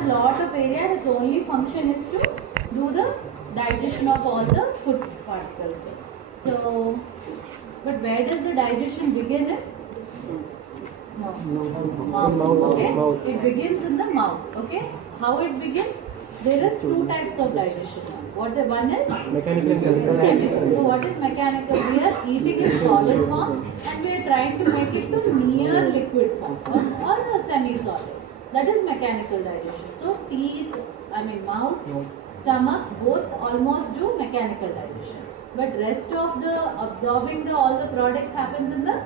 has lot of area and its only function is to do the digestion of all the food particles. So, but where does the digestion begin in? No. Mouth. Okay. It begins in the mouth. Okay. How it begins? There is two types of digestion. What the one is? Mechanical and chemical. So what is mechanical? We are eating in solid form and we are trying to make it to near liquid form or a semi-solid. That is mechanical digestion. So teeth, mouth, stomach, both almost do mechanical digestion. But rest of the absorbing all the products happens in the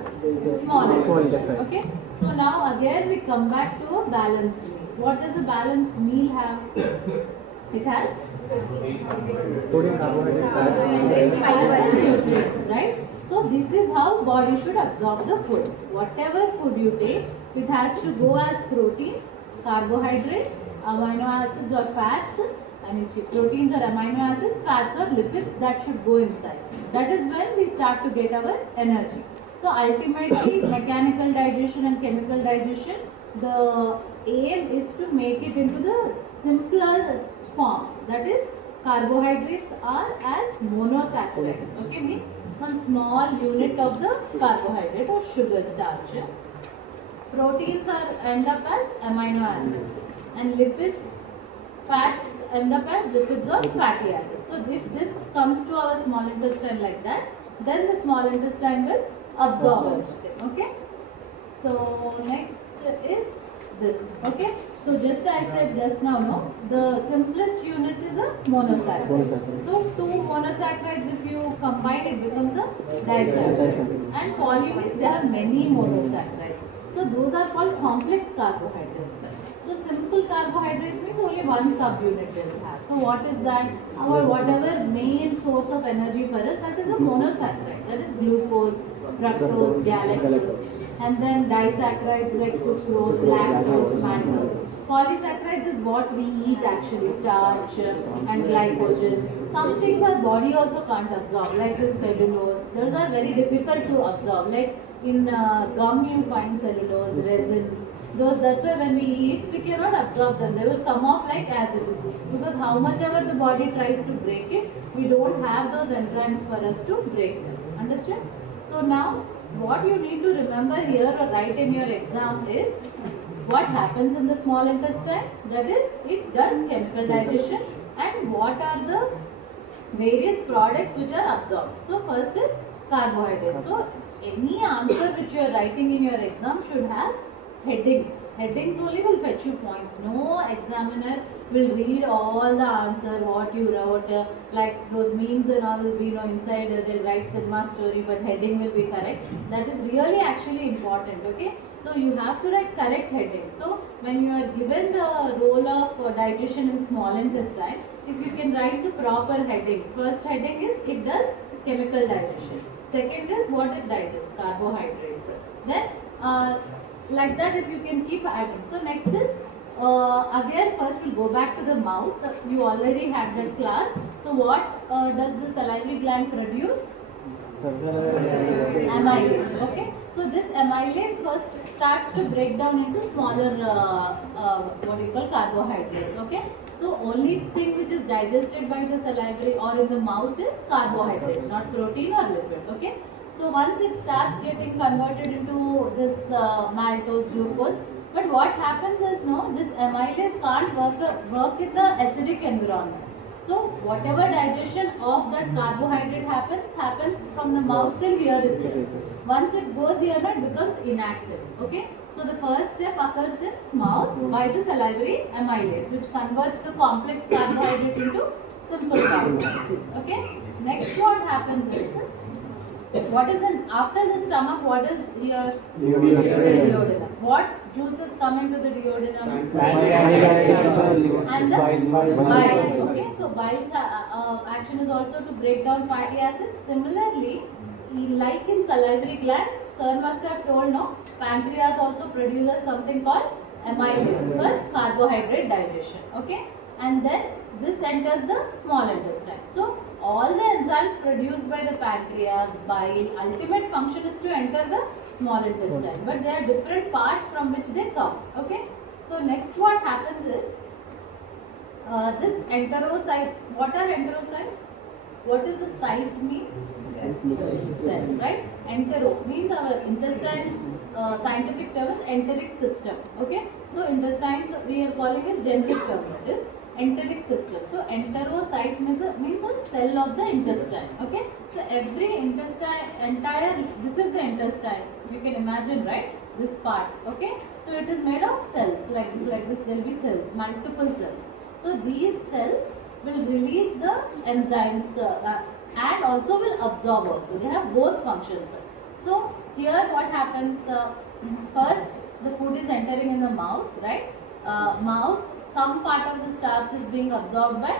small intestine. Okay. So now again we come back to a balanced meal. What does a balanced meal have? It has Sodium, carbohydrate, fats, and nutrients, right? So this is how body should absorb the food. Whatever food you take, it has to go as protein, carbohydrate, amino acids or fats. Proteins or amino acids, fats or lipids that should go inside. That is when we start to get our energy. So ultimately, mechanical digestion and chemical digestion, the aim is to make it into the simplest form. That is, carbohydrates are as monosaccharides. Okay, means one small unit of the carbohydrate or sugar starch. Proteins end up as amino acids, and lipids, fats end up as lipids or fatty acids. So if this comes to our small intestine like that, then the small intestine will absorb everything. Okay. So next is this. Okay. So just I said just now, no, the simplest unit is a monosaccharide. So two monosaccharides, if you combine, it becomes a disaccharide. And poly means they have many monosaccharides. So those are called complex carbohydrates. So simple carbohydrates means only one subunit they will have. So what is that? Our whatever main source of energy for us, that is a monosaccharide. That is glucose, fructose, galactose. And then disaccharides like sucrose, lactose, maltose. Polysaccharides is what we eat actually, starch and glycogen. Some things our body also can't absorb, like this cellulose. Those are very difficult to absorb. Like in gum you find cellulose, resins. That's why when we eat, we cannot absorb them. They will come off like as it is. Because how much ever the body tries to break it, we don't have those enzymes for us to break them. Understand? So now, what you need to remember here or write in your exam is what happens in the small intestine. That is, it does chemical digestion, and what are the various products which are absorbed. So first is carbohydrates. So any answer which you are writing in your exam should have headings. Headings only will fetch you points. No examiner will read all the answer what you wrote, like those memes and all will be inside. They'll write cinema story, but heading will be correct. That is really actually important. Okay, so you have to write correct headings. So when you are given the role of digestion in small intestine, if you can write the proper headings. First heading is it does chemical digestion. Second is what it digests, carbohydrates. Then like that, if you can keep adding. So next is again first we'll go back to the mouth. You already had that class. So what does the salivary gland produce? Amylase. Okay. So this amylase first starts to break down into smaller carbohydrates. Okay. So only thing which is digested by the salivary or in the mouth is carbohydrates, not protein or lipid. Okay. So once it starts getting converted into this maltose, glucose, but what happens is this amylase can't work in the acidic environment. So whatever digestion of that carbohydrate happens from the mouth till here itself. Once it goes here, it becomes inactive. Okay. So the first step occurs in mouth by the salivary amylase, which converts the complex carbohydrate into simple carbohydrates. Okay. Next, what happens is, what is after the stomach? What is here? Duodenum. What juices come into the duodenum? And the bile. Okay, so bile's action is also to break down fatty acids. Similarly, like in salivary gland, sir must have told pancreas also produces something called amylase for carbohydrate digestion. Okay, and then this enters the small intestine. So all the enzymes produced by the pancreas, bile, ultimate function is to enter the small intestine. But there are different parts from which they come. Okay. So next what happens is, This enterocytes, what are enterocytes? What is the site mean? Cell, right? Entero means our intestines, scientific term is enteric system. Okay, so intestines we are calling as generic term, that is enteric system. So enterocyte means a cell of the intestine. Okay, so every intestine, entire, this is the intestine. You can imagine, right? This part. Okay, so it is made of cells like this, like this. There will be cells, multiple cells. So these cells will release the enzymes and also will absorb also. They have both functions. So here what happens, first the food is entering in the mouth, right? Mouth, some part of the starch is being absorbed by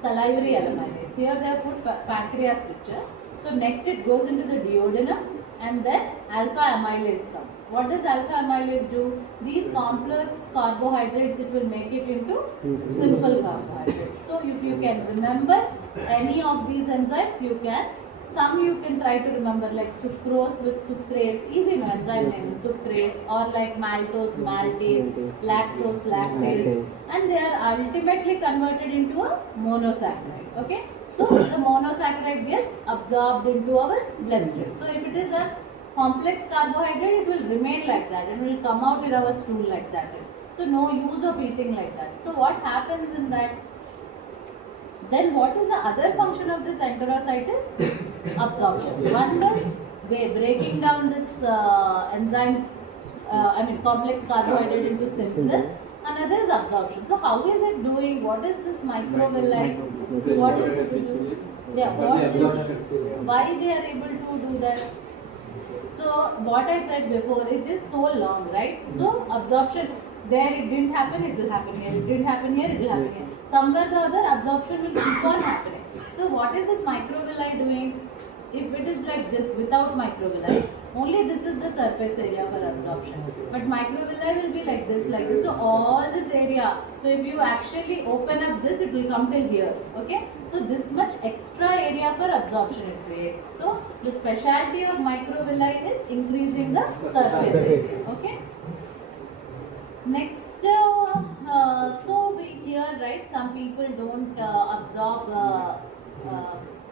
salivary amylase. Here they have put pancreas picture. So next it goes into the duodenum and then alpha amylase comes. What does alpha amylase do? These complex carbohydrates, it will make it into simple carbohydrates. So if you can remember any of these enzymes, you can. Some you can try to remember like sucrose with sucrase, easy no enzyme name sucrase, or like maltose, maltase, lactose, lactase, and they are ultimately converted into a monosaccharide. Okay, so the monosaccharide gets absorbed into our bloodstream. So if it is a complex carbohydrate, it will remain like that. It will come out in our stool like that. So no use of eating like that. So what happens in that? Then what is the other function of this enterocyte is absorption. One is breaking down this enzymes, complex carbohydrate into simples. Another is absorption. So how is it doing? What is this microvilli? What is it doing? Yeah, why they are able to do that? So what I said before, it is so long, right? So absorption, there it didn't happen, it will happen here. It didn't happen here, it will happen here. Somewhere the other absorption will keep on happening. So what is this microvilli doing? If it is like this without microvilli, only this is the surface area for absorption. But microvilli will be like this, like this. So all this area. So if you actually open up this, it will come till here. Okay. So this much extra area for absorption it creates. So the specialty of microvilli is increasing the surface area. Okay. Next, so we hear, right, some people don't absorb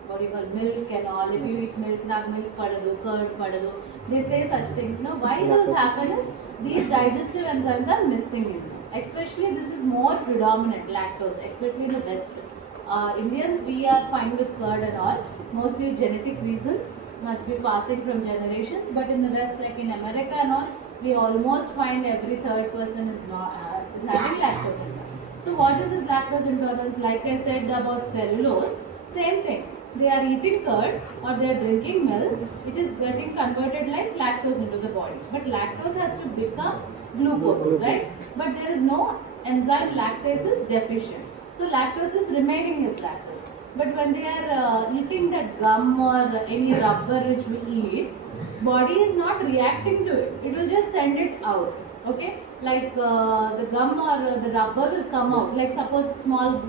what do you call milk and all. If you eat milk, milk padadu, curd padadu, they say such things. No, why those happen is these digestive enzymes are missing in them. Especially this is more predominant, lactose, especially in the West. Indians, we are fine with curd and all, mostly genetic reasons, must be passing from generations. But in the West, like in America and all, we almost find every third person is having lactose intolerance. So what is this lactose intolerance? Like I said about cellulose, same thing. They are eating curd or they are drinking milk, it is getting converted like lactose into the body. But lactose has to become glucose, right? But there is no enzyme, lactase is deficient. So lactose is remaining as lactose. But when they are eating that gum or any rubber which we eat, body is not reacting to it. It will just send it out. Okay, like the gum or the rubber will come out. Like suppose small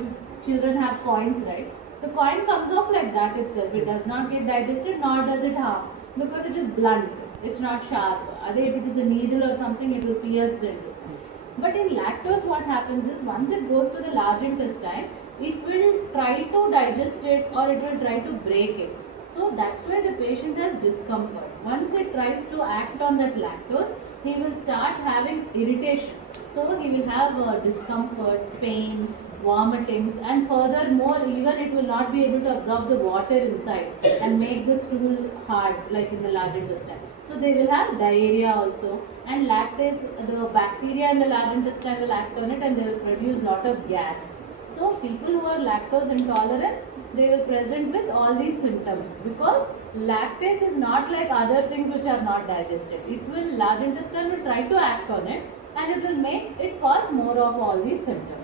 children have coins, right? The coin comes off like that itself. It does not get digested, nor does it harm, because it is blunt. It's not sharp. If it is a needle or something, it will pierce the intestine. But in lactose, what happens is once it goes to the large intestine, it will try to digest it or it will try to break it. So that's why the patient has discomfort. Once it tries to act on that lactose, he will start having irritation. So he will have discomfort, pain, vomitings, and furthermore even it will not be able to absorb the water inside and make the stool hard like in the large intestine. So they will have diarrhea also, and lactase, the bacteria in the large intestine will act on it and they will produce lot of gas. So people who are lactose intolerant, they will present with all these symptoms because lactase is not like other things which are not digested. It will, large intestine will try to act on it and it will make it cause more of all these symptoms.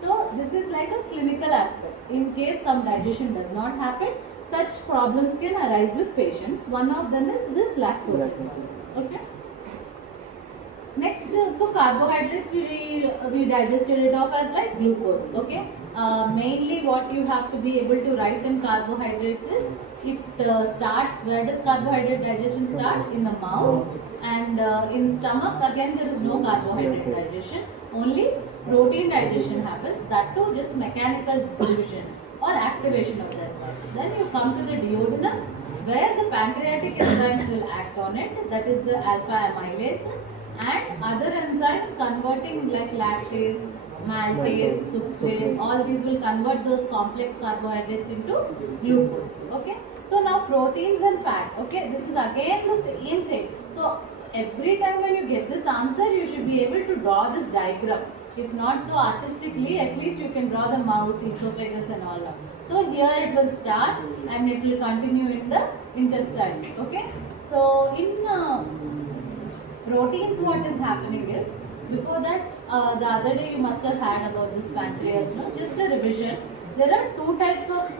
So this is like a clinical aspect. In case some digestion does not happen, such problems can arise with patients. One of them is this lactose. Okay. Next, so carbohydrates we digested it off as like glucose. Okay. Mainly what you have to be able to write in carbohydrates is it starts, where does carbohydrate digestion start? In the mouth, and in stomach again there is no carbohydrate digestion, only protein digestion happens, that too just mechanical division or activation of the enzymes. Then you come to the duodenum, where the pancreatic enzymes will act on it, that is the alpha amylase, and other enzymes converting like lactase, maltase, sucrase, all these will convert those complex carbohydrates into glucose. Okay. So now proteins and fat. Okay, this is again the same thing. So every time when you get this answer, you should be able to draw this diagram. If not so artistically, at least you can draw the mouth, esophagus and all that. So here it will start and it will continue in the intestines. Okay. So in proteins, what is happening is, before that, the other day you must have had about this pancreas. No? Just a revision. There are two types of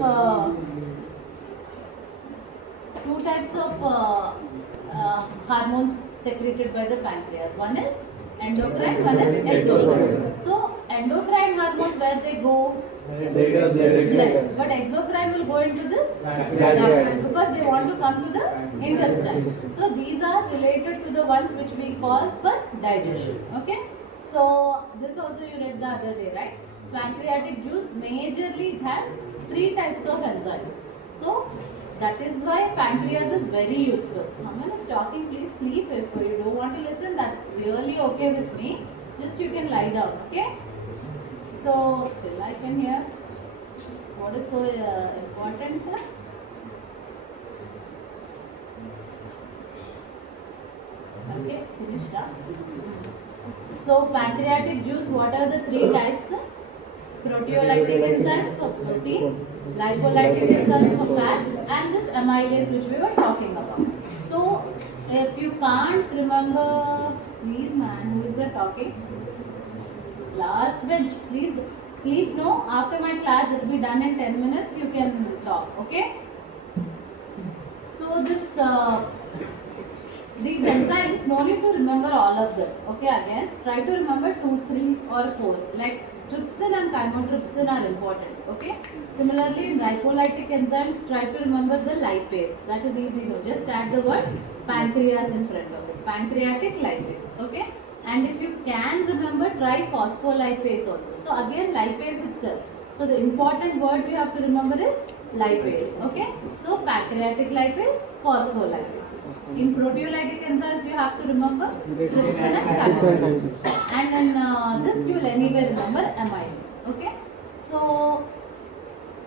hormones secreted by the pancreas. One is endocrine, one is exocrine. So endocrine hormones, where they go? Blood. But exocrine will go into this because they want to come to the intestine. So these are related to the ones which we cause for digestion. Okay. So this also you read the other day, right? Pancreatic juice, majorly it has 3 types of enzymes. So that is why pancreas is very useful. Someone is talking, please sleep. If you don't want to listen, that's really okay with me. Just you can lie down, okay? So still I can hear. What is so important? Okay, finished up. So pancreatic juice, what are the 3 types? Proteolytic enzymes for proteins, lipolytic enzymes for fats, and this amylase which we were talking about. So if you can't remember, please man, who is there talking? Last bench, please sleep. No, after my class it will be done in 10 minutes. You can talk, okay? So this these enzymes, no need to remember all of them. Okay, again try to remember 2, 3 or 4. Like trypsin and chymotrypsin are important. Okay. Similarly, in lipolytic enzymes, try to remember the lipase. That is easy to just add the word pancreas in front of it. Pancreatic lipase. Okay. And if you can remember, try phospholipase also. So again, lipase itself. So the important word we have to remember is lipase. Okay. So pancreatic lipase, phospholipase. In proteolytic enzymes, you have to remember trypsin and chymotrypsin. And in this, you will anyway remember amylase. Okay. So,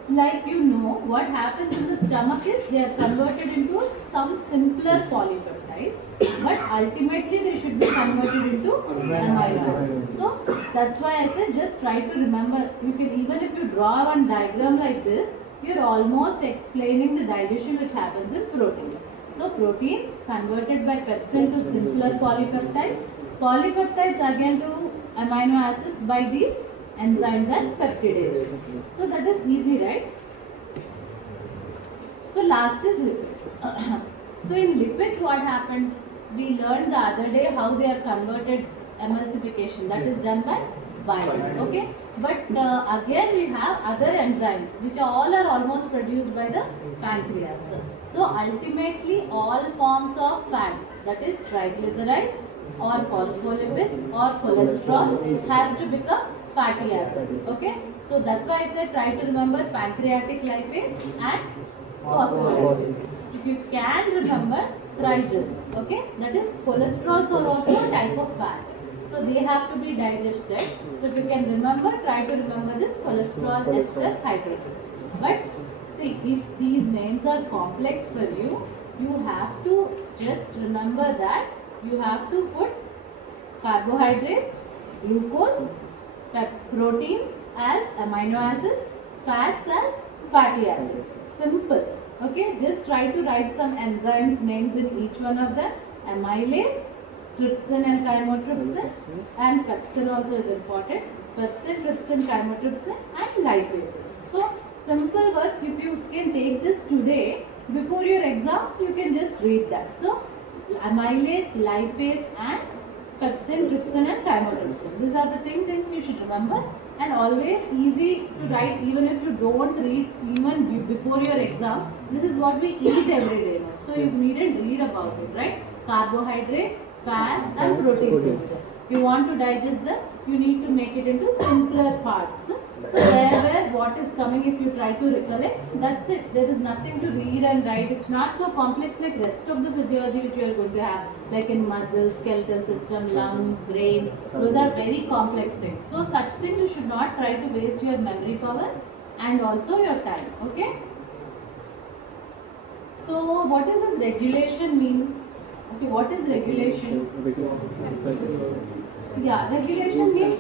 like you know, what happens in the stomach is they are converted into some simpler polypeptides, but ultimately they should be converted into amino acids. So that's why I said just try to remember. You can, even if you draw one diagram like this, you're almost explaining the digestion which happens in proteins. So proteins converted by pepsin to simpler polypeptides. Polypeptides again to amino acids by these enzymes and peptidases. So that is easy, right? So last is lipids. So in lipids, what happened? We learned the other day how they are converted emulsification. That is done by bile. Okay. But again we have other enzymes which all are almost produced by the pancreas. So ultimately all forms of fats, that is triglycerides or phospholipids or cholesterol, has to become fatty acids. Okay. So that's why I said try to remember pancreatic lipase and phospholipase. If you can remember, try this. Okay. That is cholesterols are also a type of fat. So they have to be digested. So if you can remember, try to remember this cholesterol ester hydrolysis. But see, if these names are complex for you, you have to just remember that you have to put carbohydrates, glucose, proteins as amino acids, fats as fatty acids. Simple. Okay, just try to write some enzymes names in each one of them. Amylase, trypsin and chymotrypsin, and pepsin also is important. Pepsin, trypsin, chymotrypsin and lipases. So simple words, if you can take this today before your exam, you can just read that. So amylase, lipase and pepsin, trypsin and chymotrypsin. These are the things you should remember, and always easy to write even if you don't read even before your exam. This is what we eat every day now. So you needn't read about it, right? Carbohydrates, fats and proteins. You want to digest them, you need to make it into simpler parts. So where what is coming, if you try to recollect, that's it. There is nothing to read and write. It's not so complex like rest of the physiology which you are going to have, like in muscles, skeletal system, lung, brain. Those are very complex things. So such things you should not try to waste your memory power and also your time. Okay. So what does this regulation mean? Okay, what is regulation? Yeah, regulation means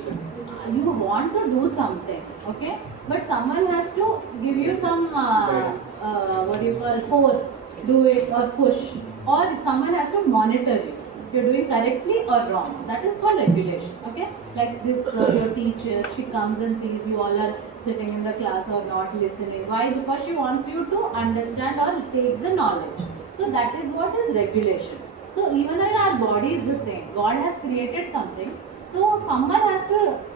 you want to do something, okay, but someone has to give you some what do you call, force, do it or push, or someone has to monitor you if you're doing correctly or wrong. That is called regulation. Okay, like this your teacher, she comes and sees you all are sitting in the class or not listening. Why? Because she wants you to understand or take the knowledge. So that is what is regulation. So even in our body is the same. God has created something. So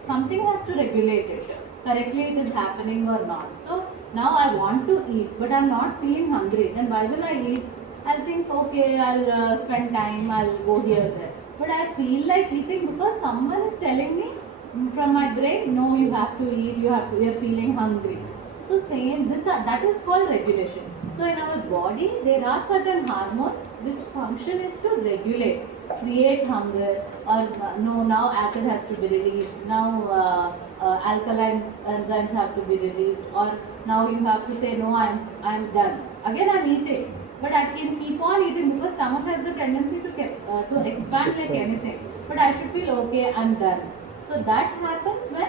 something has to regulate it. Correctly it is happening or not. So now I want to eat, but I'm not feeling hungry. Then why will I eat? I'll think, okay, I'll spend time, I'll go here, there. But I feel like eating because someone is telling me from my brain, no, you have to eat, you're feeling hungry. So same, that is called regulation. So in our body, there are certain hormones which function is to regulate, create hunger, or no, now acid has to be released, now alkaline enzymes have to be released, or now you have to say, no, I'm done. Again I'm eating, but I can keep on eating because stomach has the tendency to expand like anything. But I should feel, okay, I'm done. So that happens when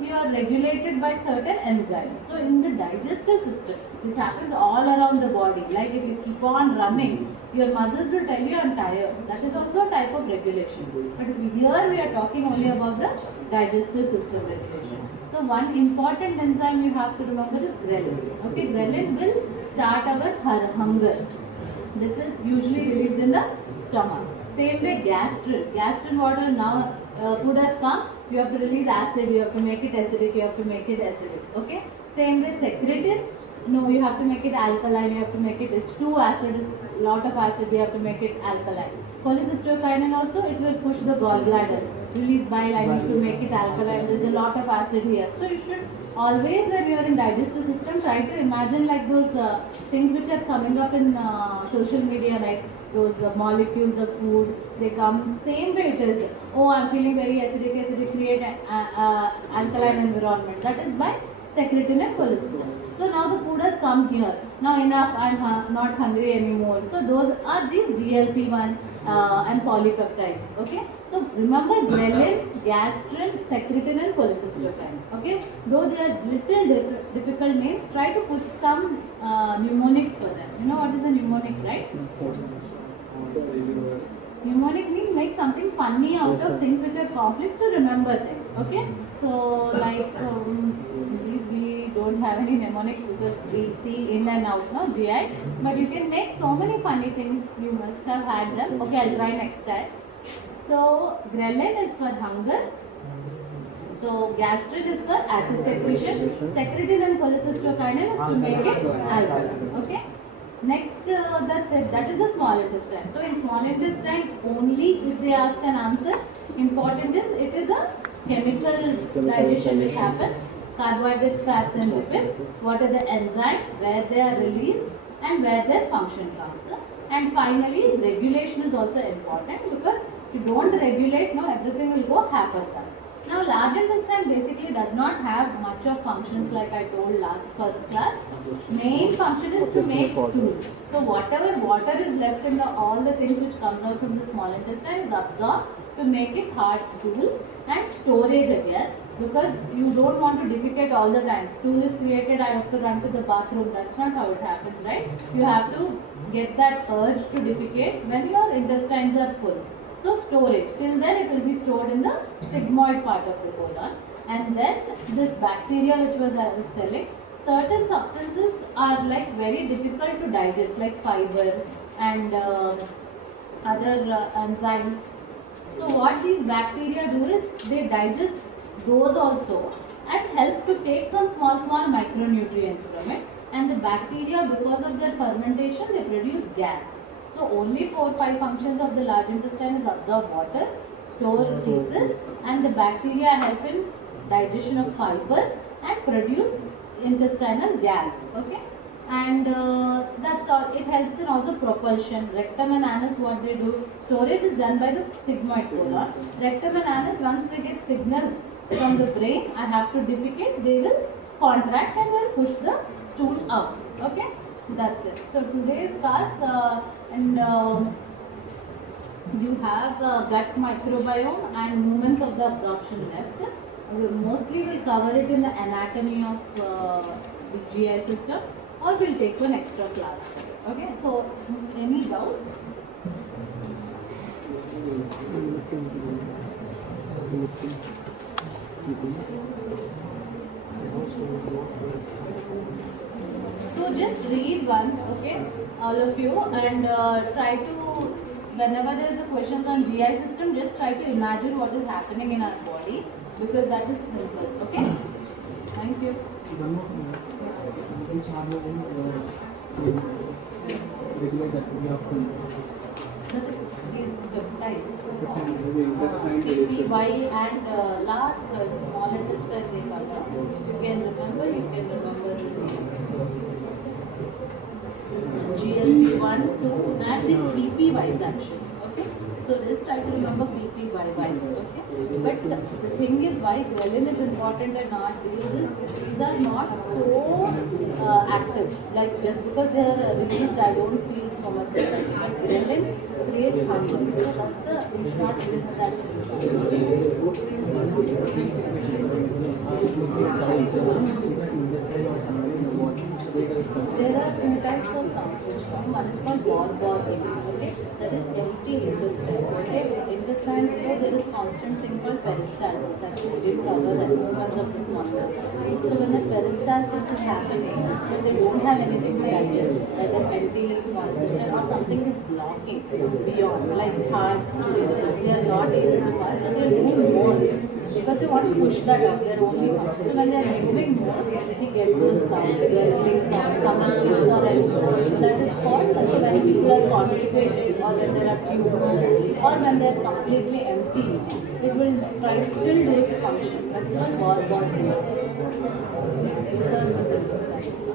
you are regulated by certain enzymes. So in the digestive system, this happens all around the body. Like if you keep on running, your muscles will tell you I'm tired. That is also a type of regulation. But here we are talking only about the digestive system regulation. So one important enzyme you have to remember is ghrelin. Okay, ghrelin will start our hunger. This is usually released in the stomach. Same way gastrin. Gastrin water, now food has come, you have to release acid, you have to make it acidic, you have to make it acidic. Okay. Same way secretin. No, you have to make it alkaline, you have to make it, it's too acid, it's lot of acid, you have to make it alkaline. Cholecystokinin also, it will push the gallbladder. Release bile, I need to make it alkaline, there's a lot of acid here. So you should always, when you are in digestive system, try to imagine like those things which are coming up in social media, like those molecules of food, they come same way it is. Oh, I'm feeling very acidic, create an alkaline environment. That is by secretin and cholesterol. So now the food has come here. Now enough, I'm not hungry anymore. So those are these GLP-1 and polypeptides. Okay. So remember ghrelin, gastrin, secretin and cholecystokinin. Okay. Though they are little difficult names, try to put some mnemonics for them. You know what is a mnemonic, right? Mnemonic means make something funny out of things which are complex to remember things. Okay. So like we don't have any mnemonics because we see in and out, no, GI. But you can make so many funny things. You must have had them. Okay, I'll try next time. So ghrelin is for hunger. So gastrin is for acid secretion. Secretin and cholecystokinin is to make it alkaline. Okay. Next, that's it. That is the small intestine. So in small intestine, only if they ask an answer, important is it is a chemical digestion which happens. Carbohydrates, fats and lipids. What are the enzymes, where they are released and where their function comes. And finally, regulation is also important because if you don't regulate, now everything will go haphazard. Now large intestine basically does not have much of functions like I told first class. Main function is to make stool. So whatever water is left in all the things which comes out from the small intestine is absorbed to make it hard stool and storage again, because you don't want to defecate all the time. Stool is created, I have to run to the bathroom. That's not how it happens, right? You have to get that urge to defecate when your intestines are full. So storage, till then it will be stored in the sigmoid part of the colon, and then this bacteria which I was telling, certain substances are like very difficult to digest, like fiber and other enzymes. So what these bacteria do is they digest those also and help to take some small micronutrients from it, and the bacteria, because of their fermentation, they produce gas. So only 4-5 functions of the large intestine is absorb water, stasis, and the bacteria help in digestion of fiber and produce intestinal gas. Okay, and that's all. It helps in also propulsion. Rectum and anus, what they do, storage is done by the sigmoid colon. Rectum and anus, once they get signals from the brain, I have to defecate, they will contract and will push the stool up. Okay, that's it. So today's class and you have gut microbiome and movements of the absorption left. We mostly will cover it in the anatomy of the GI system, or we'll take one extra class. Okay, so any doubts? So just read once, okay, all of you, and try to, whenever there is a question on GI system, just try to imagine what is happening in our body, because that is simple. Okay, thank you. That is these peptides. PPY and last small intestine they cover. If you can remember, you can remember GLP-1, 2 and this PPYs actually. Okay, so just try to remember PPYs. Okay, but the thing is why ghrelin is important and not these are not so active. Like just because they are released, I don't feel so much excited. But ghrelin creates hunger, so that's a you should not miss that. There are two types of sounds which come. One is called ball okay? That is empty intestine. Okay, with intestines flow, there is constant thing called peristalsis. Actually, we did cover that movements of the small intestine. So when the peristalsis is happening, if they don't have anything to digest, either empty small intestine or something is blocking beyond, like hard stools, they are not able to pass, so they move more. Because they want to push that out, they are only function. So when they are moving more, we get those sounds, gurgling sounds, someone sleeps or anything. So that is called, so when people are constipated or when there are tumors or when they are completely empty, it will try to still do its function. That is called ball. These are misunderstandings.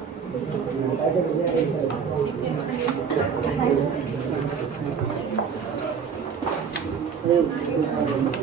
Thank you.